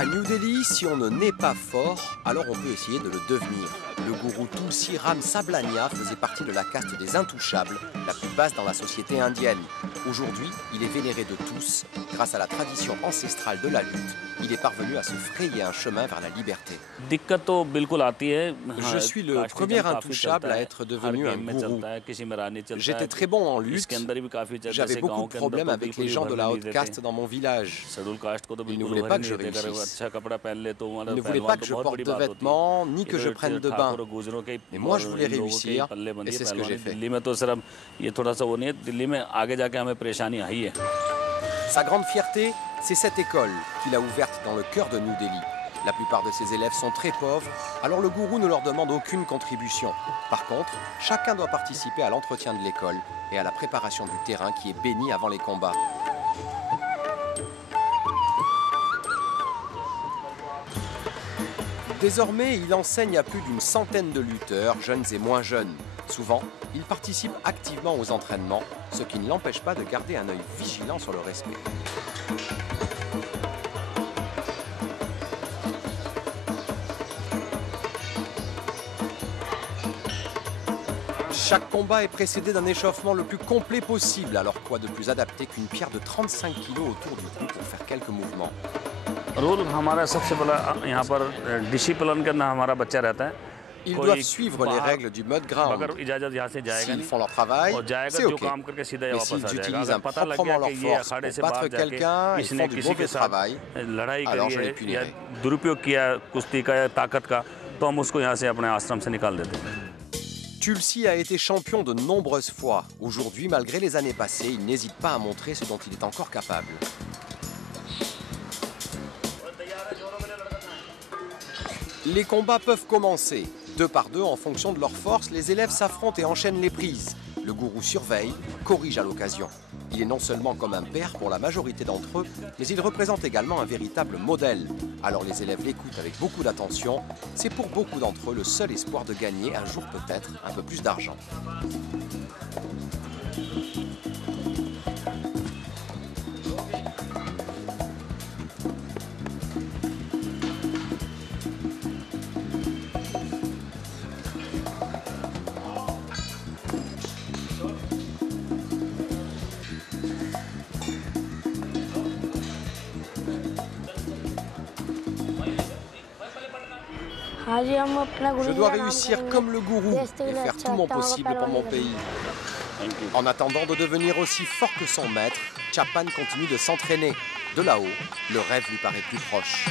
À New Delhi, si on ne naît pas fort, alors on peut essayer de le devenir. Le gourou Tulsi Ram Sablania faisait partie de la caste des intouchables, la plus basse dans la société indienne. Aujourd'hui, il est vénéré de tous. Grâce à la tradition ancestrale de la lutte, il est parvenu à se frayer un chemin vers la liberté. Je suis le premier intouchable à être devenu un gourou. J'étais très bon en lutte. J'avais beaucoup de problèmes avec les gens de la haute caste dans mon village. Ils ne voulaient pas que je réussisse. Ils ne voulaient pas que je porte de vêtements, ni que je prenne de bain. Mais moi, je voulais réussir, et c'est ce que j'ai fait. Sa grande fierté, c'est cette école qu'il a ouverte dans le cœur de New Delhi. La plupart de ses élèves sont très pauvres, alors le gourou ne leur demande aucune contribution. Par contre, chacun doit participer à l'entretien de l'école et à la préparation du terrain qui est béni avant les combats. Désormais, il enseigne à plus d'une centaine de lutteurs, jeunes et moins jeunes. Souvent, il participe activement aux entraînements, ce qui ne l'empêche pas de garder un œil vigilant sur le respect. Chaque combat est précédé d'un échauffement le plus complet possible, alors quoi de plus adapté qu'une pierre de 35 kg autour du cou pour faire quelques mouvements. Ils doivent suivre les règles du mud ground. S'ils font leur travail, c'est OK. Mais s'ils utilisent improprement leur force pour battre quelqu'un et font du mauvais travail, alors je les punirai. Tulsi a été champion de nombreuses fois. Aujourd'hui, malgré les années passées, il n'hésite pas à montrer ce dont il est encore capable. Les combats peuvent commencer. Deux par deux, en fonction de leur force, les élèves s'affrontent et enchaînent les prises. Le gourou surveille, corrige à l'occasion. Il est non seulement comme un père pour la majorité d'entre eux, mais il représente également un véritable modèle. Alors les élèves l'écoutent avec beaucoup d'attention. C'est pour beaucoup d'entre eux le seul espoir de gagner un jour peut-être un peu plus d'argent. Je dois réussir comme le gourou et faire tout mon possible pour mon pays. En attendant de devenir aussi fort que son maître, Chappan continue de s'entraîner. De là-haut, le rêve lui paraît plus proche.